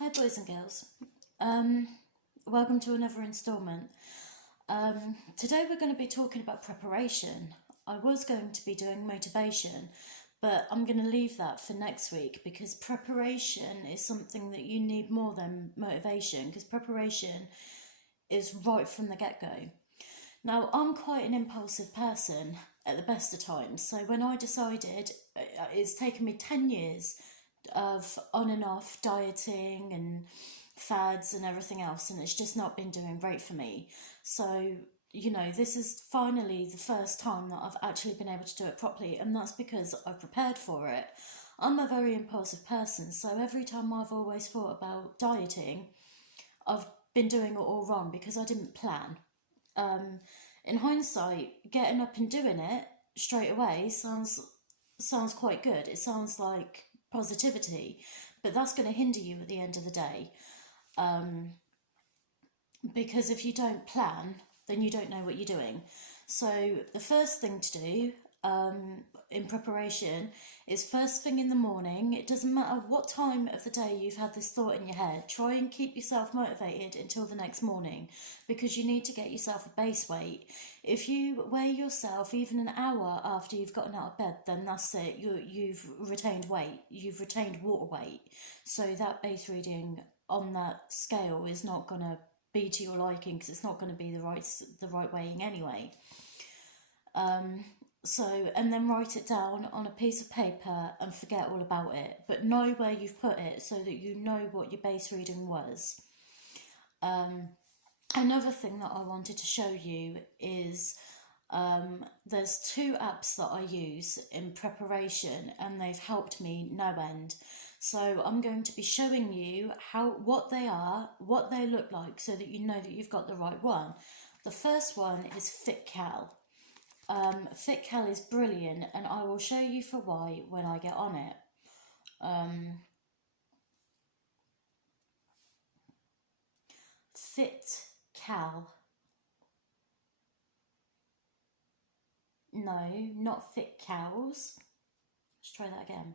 Hi boys and girls. Welcome to another instalment. Today we're going to be talking about preparation. I was going to be doing motivation, but I'm going to leave that for next week because preparation is something that you need more than motivation, because preparation is right from the get-go. Now, I'm quite an impulsive person at the best of times, so when I decided, it's taken me 10 years of on and off dieting and fads and everything else, and it's just not been doing great for me. So, this is finally the first time that I've actually been able to do it properly, and that's because I prepared for it. I'm a very impulsive person, so every time I've always thought about dieting, I've been doing it all wrong because I didn't plan. In hindsight, getting up and doing it straight away sounds quite good. It sounds like positivity, but that's going to hinder you at the end of the day. Because if you don't plan, then you don't know what you're doing. So the first thing to do in preparation is first thing in the morning. It doesn't matter what time of the day you've had this thought in your head, try and keep yourself motivated until the next morning, because you need to get yourself a base weight. If you weigh yourself even an hour after you've gotten out of bed, then that's it. You've retained weight, you've retained water weight. So that base reading on that scale is not going to be to your liking, because it's not going to be the right weighing anyway. And then write it down on a piece of paper and forget all about it, but know where you've put it so that you know what your base reading was. Another thing that I wanted to show you is there's two apps that I use in preparation, and they've helped me no end. So I'm going to be showing you what they are, what they look like, so that you know that you've got the right one. The first one is FitCal. FitCal is brilliant, and I will show you for why when I get on it. FitCal. No, not Fit Cows. Let's try that again.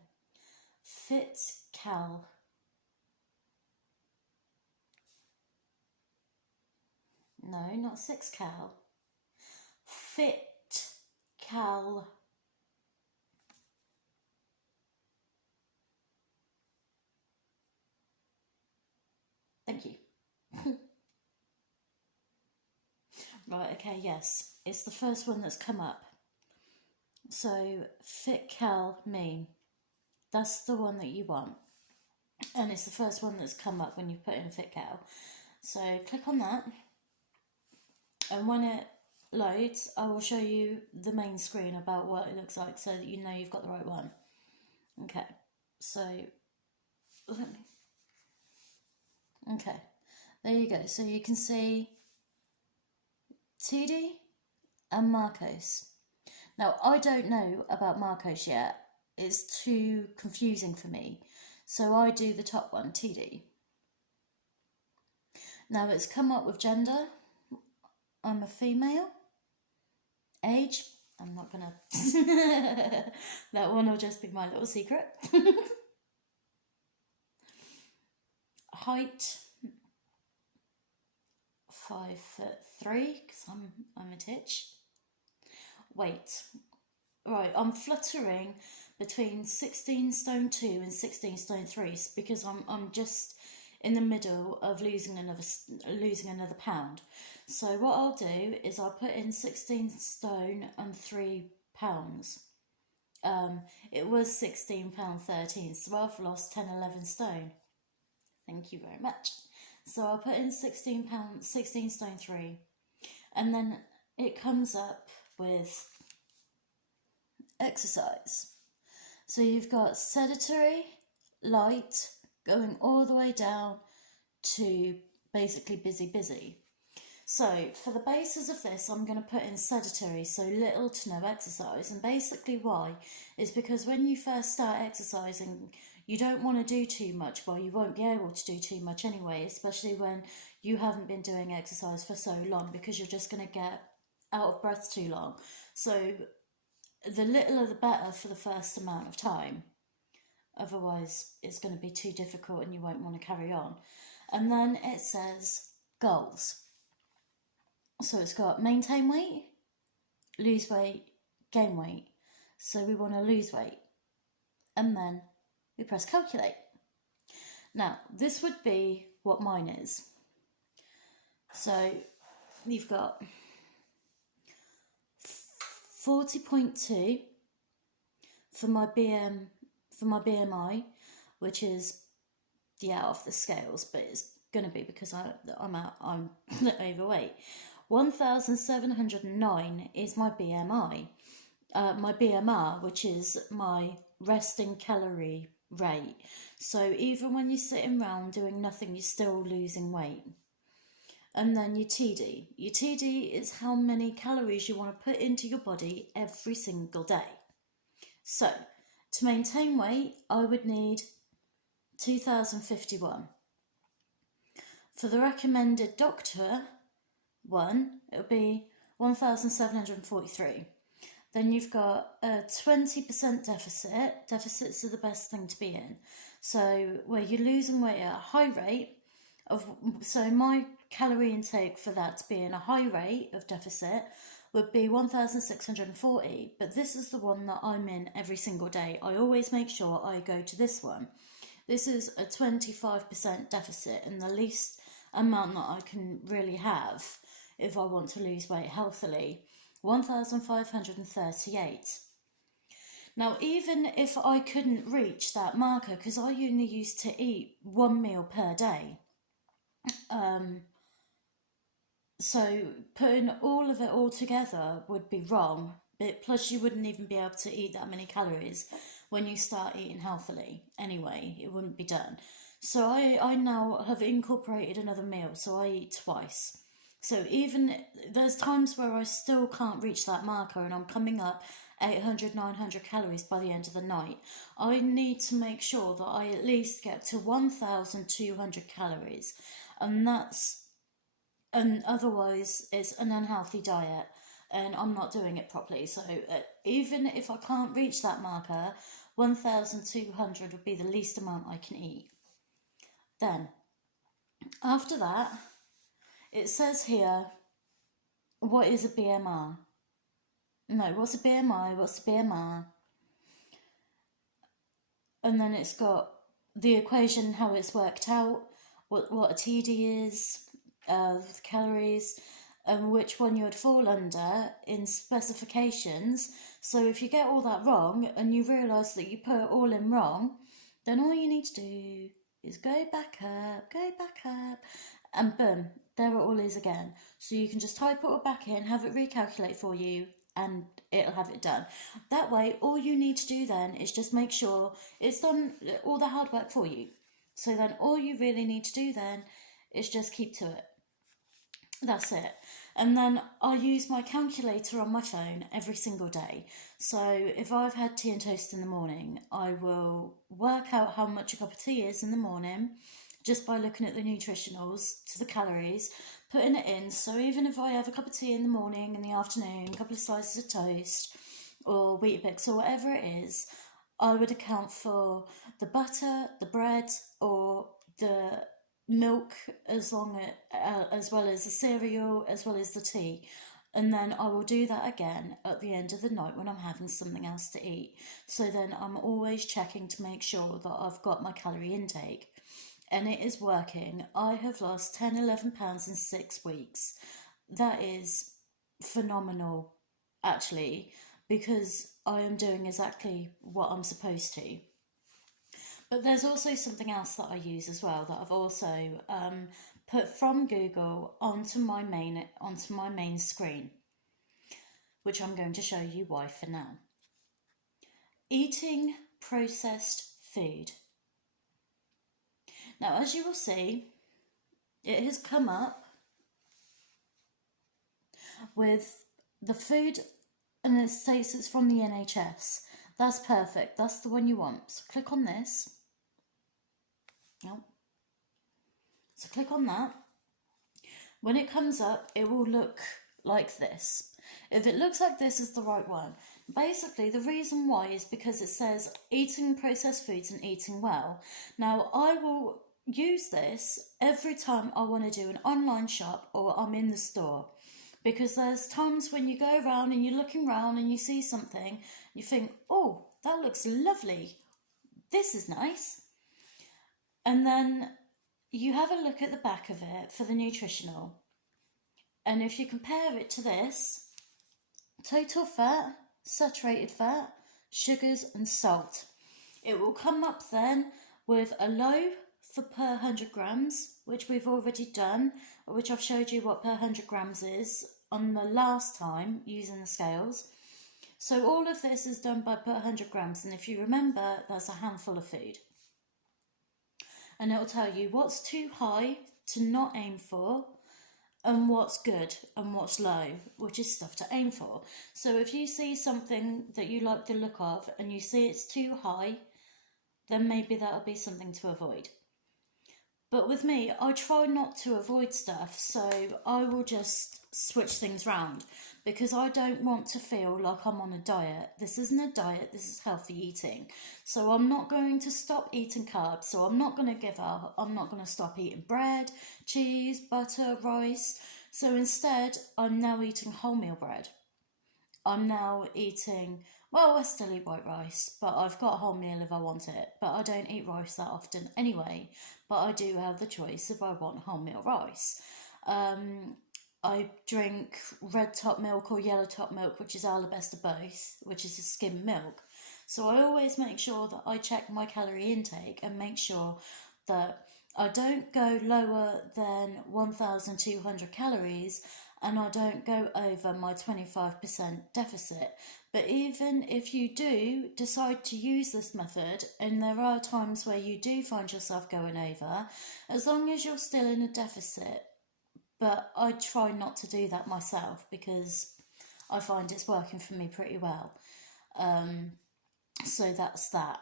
FitCal. No, not 6Cal. FitCal. Thank you. Right, okay, yes. It's the first one that's come up. So, FitCal me. That's the one that you want. And it's the first one that's come up when you put in FitCal. So, click on that. And when it loads, I will show you the main screen about what it looks like so that you know you've got the right one. Okay, so let me. Okay, there you go. So you can see Tdee and Marcos. Now, I don't know about Marcos yet. It's too confusing for me. So I do the top one, Tdee. Now it's come up with gender. I'm a female. Age, I'm not gonna. That one will just be my little secret. Height, 5'3", because I'm a titch. Weight, right, I'm fluttering between 16 stone 2 and 16 stone 3 because I'm just in the middle of losing another pound. So what I'll do is I'll put in 16 stone and 3 pounds. It was £16.13, so I've lost 11 stone. Thank you very much. So I'll put in 16 stone 3, and then it comes up with exercise. So you've got sedentary, light, going all the way down to basically busy. So for the basis of this, I'm going to put in sedentary, so little to no exercise. And basically why is because when you first start exercising, you don't want to do too much. Well, you won't be able to do too much anyway, especially when you haven't been doing exercise for so long, because you're just going to get out of breath too long. So the littler the better for the first amount of time. otherwise it's going to be too difficult and you won't want to carry on. And then it says goals. So it's got maintain weight, lose weight, gain weight. So we want to lose weight. And then we press calculate. Now, this would be what mine is. So you've got 40.2 for my BMI, which is off the scales, but it's going to be because I'm overweight. 1,709 is my BMI. My BMR, which is my resting calorie rate. So even when you're sitting around doing nothing, you're still losing weight. And then your Tdee. Your Tdee is how many calories you want to put into your body every single day. So to maintain weight, I would need 2,051. For the recommended doctor one, it'll be 1,743. Then you've got a 20% deficit. Deficits are the best thing to be in. So where you're losing weight at a high rate so my calorie intake for that to be in a high rate of deficit would be 1,640. But this is the one that I'm in every single day. I always make sure I go to this one. This is a 25% deficit, and the least amount that I can really have if I want to lose weight healthily. 1,538. Now, even if I couldn't reach that marker, because I only used to eat one meal per day, so putting all of it all together would be wrong. Plus, you wouldn't even be able to eat that many calories when you start eating healthily. Anyway, it wouldn't be done. So I now have incorporated another meal, so I eat twice. So even there's times where I still can't reach that marker and I'm coming up 800, 900 calories by the end of the night. I need to make sure that I at least get to 1,200 calories. And otherwise it's an unhealthy diet and I'm not doing it properly. So even if I can't reach that marker, 1,200 would be the least amount I can eat. Then, after that, it says here, what is a BMR? No, what's a BMI? What's a BMR? And then it's got the equation, how it's worked out, what a Tdee is, the calories, and which one you would fall under in specifications. So if you get all that wrong and you realise that you put it all in wrong, then all you need to do is go back up, and boom, there it all is again. So you can just type it all back in, have it recalculate for you, and it'll have it done. That way, all you need to do then is just make sure it's done all the hard work for you. So then all you really need to do then is just keep to it. That's it. And then I use my calculator on my phone every single day. So if I've had tea and toast in the morning, I will work out how much a cup of tea is in the morning just by looking at the nutritionals to the calories, putting it in. So even if I have a cup of tea in the morning, in the afternoon, a couple of slices of toast or Weetabix or whatever it is, I would account for the butter, the bread, or the milk, as well as the cereal, as well as the tea. And then I will do that again at the end of the night when I'm having something else to eat. So then I'm always checking to make sure that I've got my calorie intake. And it is working. I have lost 10, 11 pounds in 6 weeks. That is phenomenal, actually, because I am doing exactly what I'm supposed to. But there's also something else that I use as well that I've also put from Google onto my main screen, which I'm going to show you why for now. Eating processed food. Now, as you will see, it has come up with the food, and it states it's from the NHS. That's perfect. That's the one you want. So click on this. Oh. So click on that. When it comes up, it will look like this. If it looks like this, is the right one. Basically, the reason why is because it says eating processed foods and eating well. Now, I will use this every time I want to do an online shop or I'm in the store, because there's times when you go around and you're looking around and you see something, you think, oh, that looks lovely, this is nice, and then you have a look at the back of it for the nutritional, and if you compare it to this, total fat, saturated fat, sugars and salt, it will come up then with a low for per 100 grams, which we've already done, which I've showed you what per 100 grams is on the last time using the scales. So all of this is done by per 100 grams, and if you remember, that's a handful of food. And it'll tell you what's too high to not aim for, and what's good and what's low, which is stuff to aim for. So if you see something that you like the look of and you see it's too high, then maybe that'll be something to avoid. But with me, I try not to avoid stuff, so I will just switch things around, because I don't want to feel like I'm on a diet. This isn't a diet, this is healthy eating. So I'm not going to stop eating carbs, so I'm not going to give up. I'm not going to stop eating bread, cheese, butter, rice. So instead, I'm now eating wholemeal bread. I'm now eating, well, I still eat white rice, but I've got wholemeal if I want it. But I don't eat rice that often anyway, but I do have the choice if I want wholemeal rice. I drink red top milk or yellow top milk, which is the best of both, which is a skim milk. So I always make sure that I check my calorie intake and make sure that I don't go lower than 1,200 calories, and I don't go over my 25% deficit. But even if you do decide to use this method, and there are times where you do find yourself going over, as long as you're still in a deficit, but I try not to do that myself because I find it's working for me pretty well. So that's that.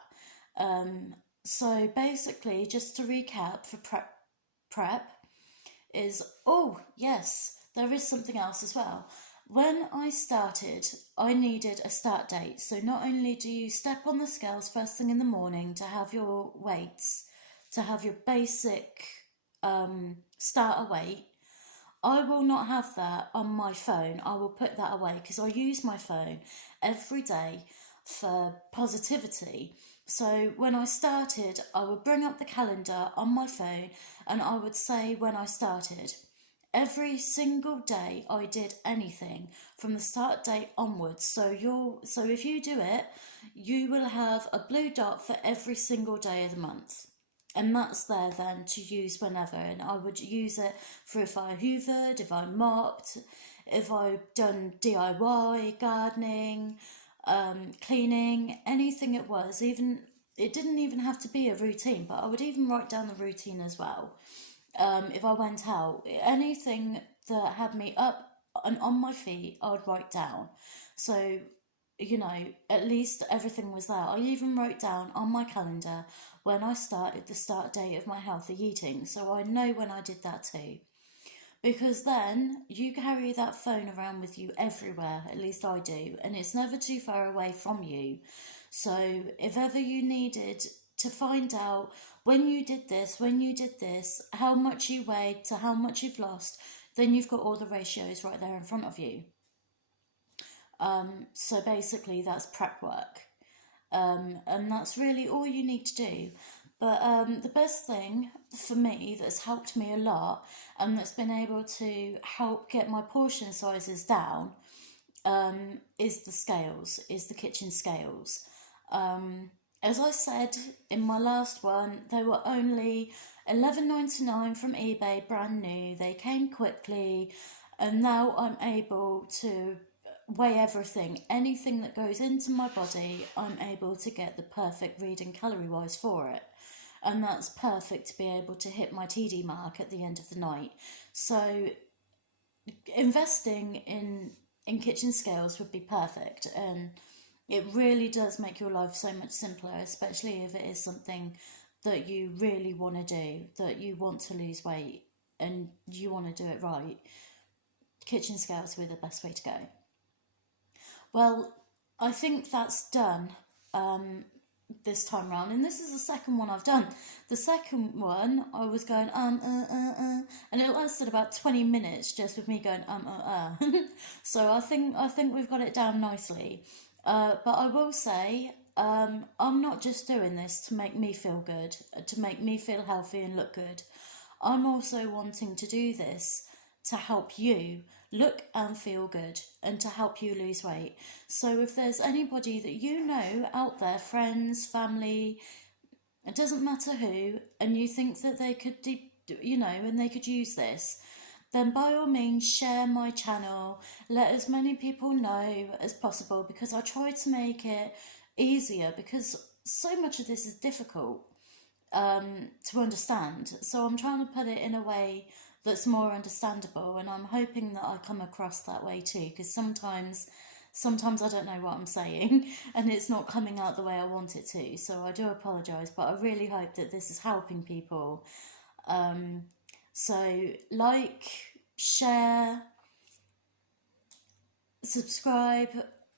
So basically, just to recap for prep is, oh yes, there is something else as well. When I started, I needed a start date. So not only do you step on the scales first thing in the morning to have your weights, to have your basic starter weight, I will not have that on my phone. I will put that away because I use my phone every day for positivity. So when I started, I would bring up the calendar on my phone and I would say when I started. Every single day I did anything from the start date onwards. So if you do it, you will have a blue dot for every single day of the month. And that's there then to use whenever. And I would use it for if I hoovered, if I mopped, if I've done DIY, gardening, cleaning, anything it was. Even it didn't even have to be a routine, but I would even write down the routine as well. If I went out, anything that had me up and on my feet, I would write down. So, you know, at least everything was there. I even wrote down on my calendar when I started the start date of my healthy eating, so I know when I did that too. Because then you carry that phone around with you everywhere, at least I do, and it's never too far away from you. So if ever you needed to find out when you did this, how much you weighed to how much you've lost, then you've got all the ratios right there in front of you. So basically that's prep work. And that's really all you need to do. But the best thing for me that's helped me a lot and that's been able to help get my portion sizes down is the scales, is the kitchen scales. As I said in my last one, they were only $11.99 from eBay, brand new. They came quickly, and now I'm able to weigh everything. Anything that goes into my body, I'm able to get the perfect reading calorie-wise for it. And that's perfect to be able to hit my Tdee mark at the end of the night. So investing in kitchen scales would be perfect, and it really does make your life so much simpler, especially if it is something that you really want to do, that you want to lose weight and you want to do it right. Kitchen scales will be the best way to go. Well, I think that's done this time round, and this is the second one I've done. The second one I was going and it lasted about 20 minutes just with me going So I think we've got it down nicely. But I will say, I'm not just doing this to make me feel good, to make me feel healthy and look good. I'm also wanting to do this to help you look and feel good and to help you lose weight. So if there's anybody that you know out there, friends, family, it doesn't matter who, and you think that they could, and they could use this, then by all means share my channel. Let as many people know as possible, because I try to make it easier, because so much of this is difficult to understand. So I'm trying to put it in a way that's more understandable, and I'm hoping that I come across that way too, because sometimes I don't know what I'm saying and it's not coming out the way I want it to. So I do apologise, but I really hope that this is helping people. So like, share, subscribe,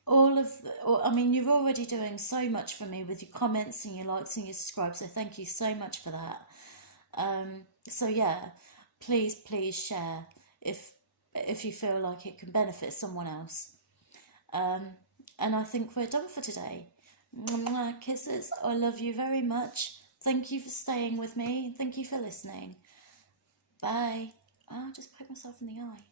you're already doing so much for me with your comments and your likes and your subscribes, so thank you so much for that. So yeah, please share if you feel like it can benefit someone else. And I think we're done for today. Mwah, kisses. I love you very much. Thank you for staying with me. Thank you for listening. Bye. I'll just poke myself in the eye.